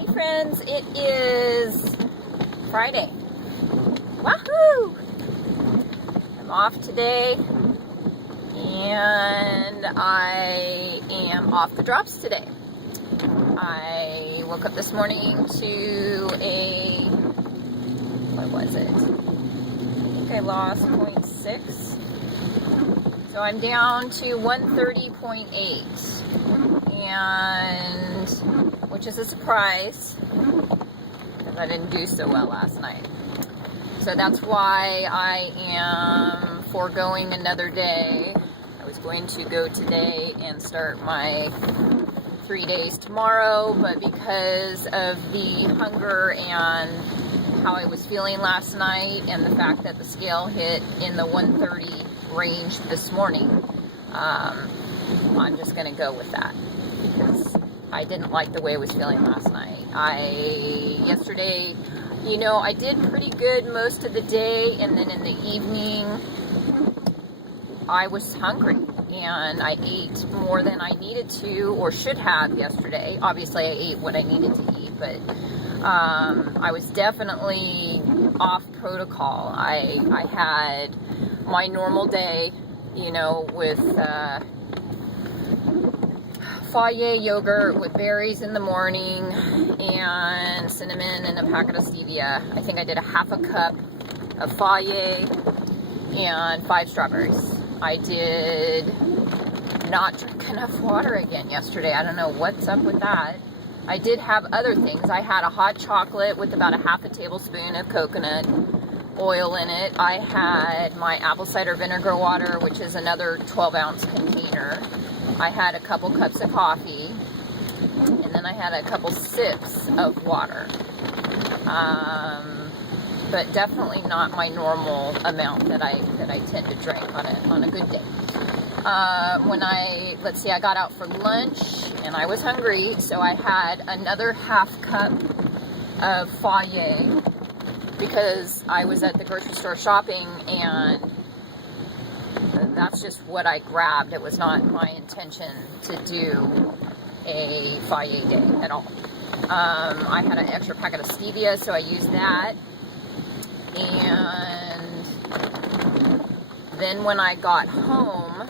Hey friends, it is Friday. Wahoo! I'm off today and I am off the drops today. I woke up this morning to what was it? I think I lost 0.6. So I'm down to 130.8. And which is a surprise because I didn't do so well last night. So that's why I am foregoing another day. I was going to go today and start my 3 days tomorrow, but because of the hunger and how I was feeling last night and the fact that the scale hit in the 130 range this morning, I'm just going to go with that because I didn't like the way I was feeling last night. Yesterday, I did pretty good most of the day, and then in the evening, I was hungry, and I ate more than I needed to or should have yesterday. Obviously, I ate what I needed to eat, but I was definitely off protocol. I had my normal day, with Fage yogurt with berries in the morning and cinnamon and a packet of stevia. I think I did a half a cup of Fage and 5 strawberries. I did not drink enough water again yesterday. I don't know what's up with that. I did have other things. I had a hot chocolate with about a half a tablespoon of coconut oil in it. I had my apple cider vinegar water, which is another 12-ounce container. I had a couple cups of coffee, and then I had a couple sips of water. But definitely not my normal amount that I tend to drink on a good day. I got out for lunch and I was hungry, so I had another half cup of Fage because I was at the grocery store shopping, and that's just what I grabbed. It was not my intention to do a Fage day at all. I had an extra packet of stevia, so I used that. And then when I got home,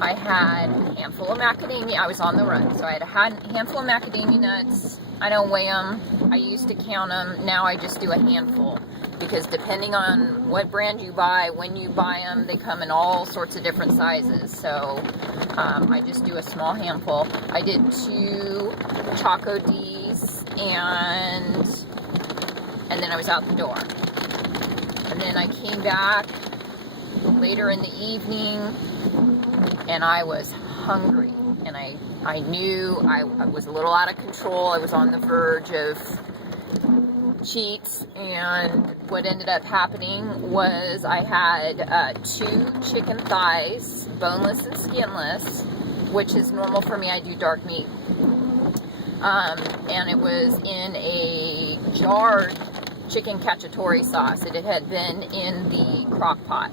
I had a handful of macadamia. I was on the run, so I had a handful of macadamia nuts. I don't weigh them. I used to count them. Now I just do a handful, because depending on what brand you buy, when you buy them, they come in all sorts of different sizes. So I just do a small handful. I did 2 Choco D's, and then I was out the door. And then I came back later in the evening, and I was hungry. And I knew I was a little out of control. I was on the verge of cheats, and what ended up happening was I had 2 chicken thighs, boneless and skinless, which is normal for me. I do dark meat. And it was in a jarred chicken cacciatore sauce. It had been in the crock pot.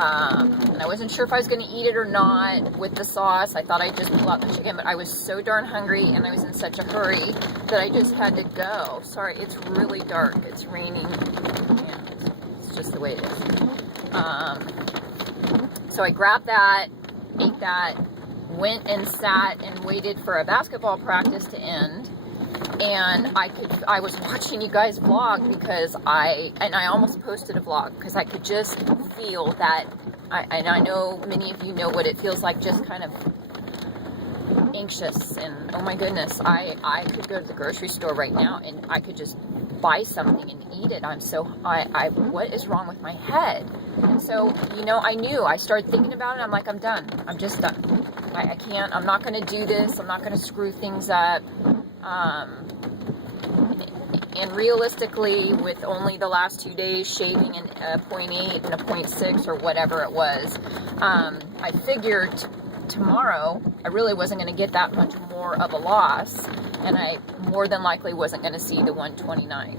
And I wasn't sure if I was going to eat it or not with the sauce. I thought I'd just pull out the chicken, but I was so darn hungry and I was in such a hurry that I just had to go. Sorry, it's really dark. It's raining. Yeah, it's just the way it is. So I grabbed that, ate that, went and sat and waited for a basketball practice to end. And I was watching you guys vlog because I almost posted a vlog because I could just feel that, and I know many of you know what it feels like, just kind of anxious, and oh my goodness, I could go to the grocery store right now and I could just buy something and eat it. What is wrong with my head? And so, I knew, I started thinking about it. I'm like, I'm done. I'm just done. I can't, I'm not going to do this. I'm not going to screw things up. And realistically, with only the last 2 days shaving in a 0.8 and a 0.6 or whatever it was, I figured tomorrow I really wasn't going to get that much more of a loss, and I more than likely wasn't going to see the 129.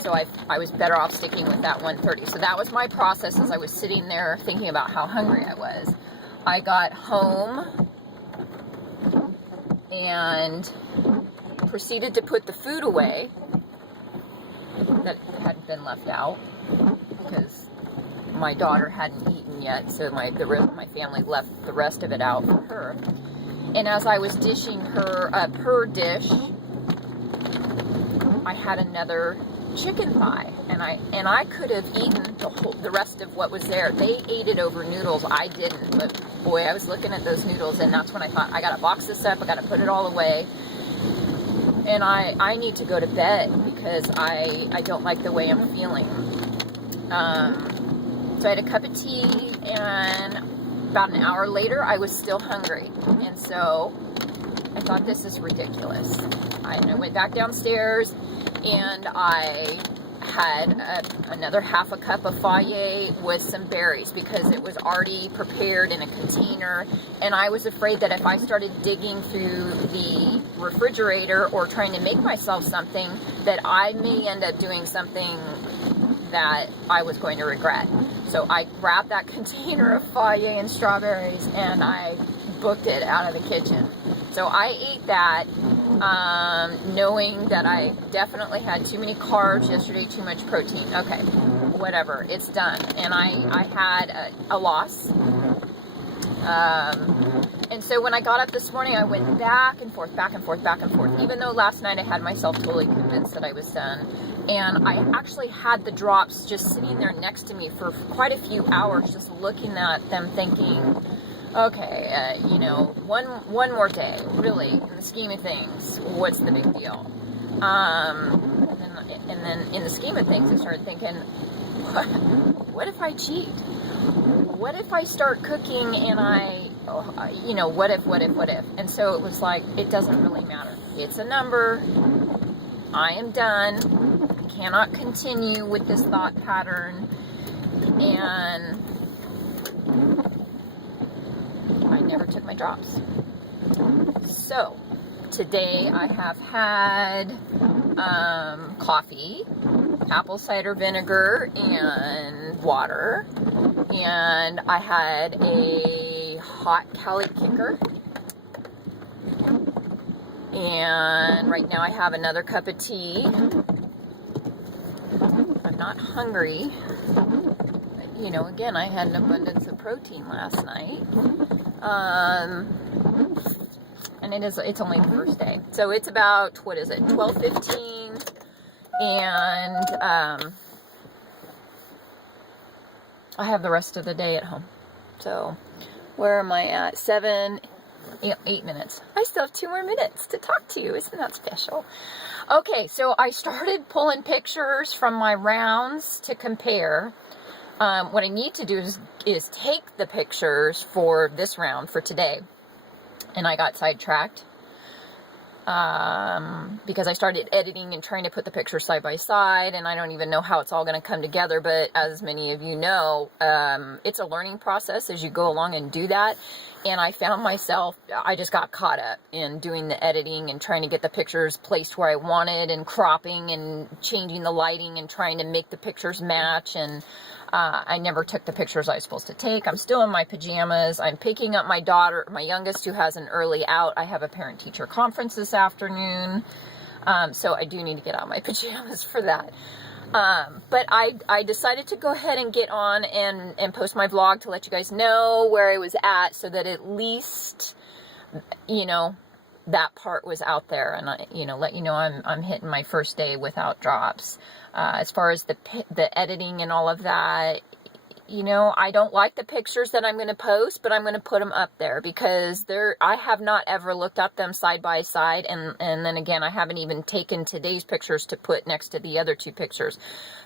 So I was better off sticking with that 130. So that was my process as I was sitting there thinking about how hungry I was. I got home and proceeded to put the food away that had been left out because my daughter hadn't eaten yet, so my family left the rest of it out for her. And as I was dishing her up her dish, I had another chicken thigh, and I could have eaten the rest of what was there. They ate it over noodles. I didn't, but boy, I was looking at those noodles, and that's when I thought, I gotta box this up, I gotta put it all away, and I need to go to bed because I don't like the way I'm feeling. So I had a cup of tea, and about an hour later, I was still hungry, and so I thought, this is ridiculous. I went back downstairs, and I had another half a cup of Fayet with some berries because it was already prepared in a container, and I was afraid that if I started digging through the refrigerator or trying to make myself something, that I may end up doing something that I was going to regret. So I grabbed that container of Fayet and strawberries, and I booked it out of the kitchen. So I ate that, knowing that I definitely had too many carbs yesterday, too much protein. Okay, whatever, it's done. And I had a loss. And so when I got up this morning, I went back and forth, back and forth, back and forth, even though last night I had myself totally convinced that I was done. And I actually had the drops just sitting there next to me for quite a few hours, just looking at them thinking, okay, you know, one more day, really, in the scheme of things, what's the big deal? And then in the scheme of things, I started thinking, what if I cheat? What if I start cooking and you know, what if? And so it was like, it doesn't really matter. It's a number. I am done. I cannot continue with this thought pattern. And I never took my drops. So today I have had coffee, apple cider vinegar, and water, and I had a hot Cali kicker, and right now I have another cup of tea. I'm not hungry. You know, again, I had an abundance of protein last night. And it's only the first day. So it's about, 12:15, and I have the rest of the day at home. So where am I at? 8 minutes. I still have 2 more minutes to talk to you. Isn't that special? Okay, so I started pulling pictures from my rounds to compare. What I need to do is take the pictures for this round for today. And I got sidetracked because I started editing and trying to put the pictures side by side, and I don't even know how it's all going to come together. But as many of you know, it's a learning process as you go along and do that. And I found myself, I just got caught up in doing the editing and trying to get the pictures placed where I wanted, and cropping and changing the lighting and trying to make the pictures match. And I never took the pictures I was supposed to take. I'm still in my pajamas. I'm picking up my daughter, my youngest, who has an early out. I have a parent-teacher conference this afternoon. So I do need to get out of my pajamas for that. But I decided to go ahead and get on and post my vlog to let you guys know where I was at, so that at least, you know, that part was out there, and let you know I'm hitting my first day without drops. As far as the editing and all of that, you know, I don't like the pictures that I'm going to post, but I'm going to put them up there because I have not ever looked at them side by side, and then again, I haven't even taken today's pictures to put next to the other 2 pictures.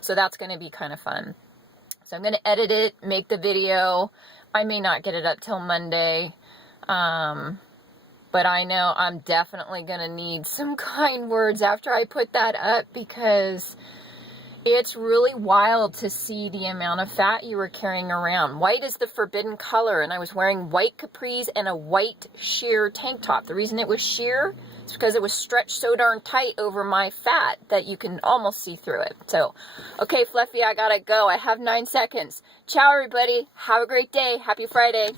So that's going to be kind of fun. So I'm going to edit it, make the video. I may not get it up till Monday. But I know I'm definitely going to need some kind words after I put that up, because it's really wild to see the amount of fat you were carrying around. White is the forbidden color, and I was wearing white capris and a white sheer tank top. The reason it was sheer is because it was stretched so darn tight over my fat that you can almost see through it. So, okay, Fluffy, I gotta go. I have 9 seconds. Ciao, everybody. Have a great day. Happy Friday.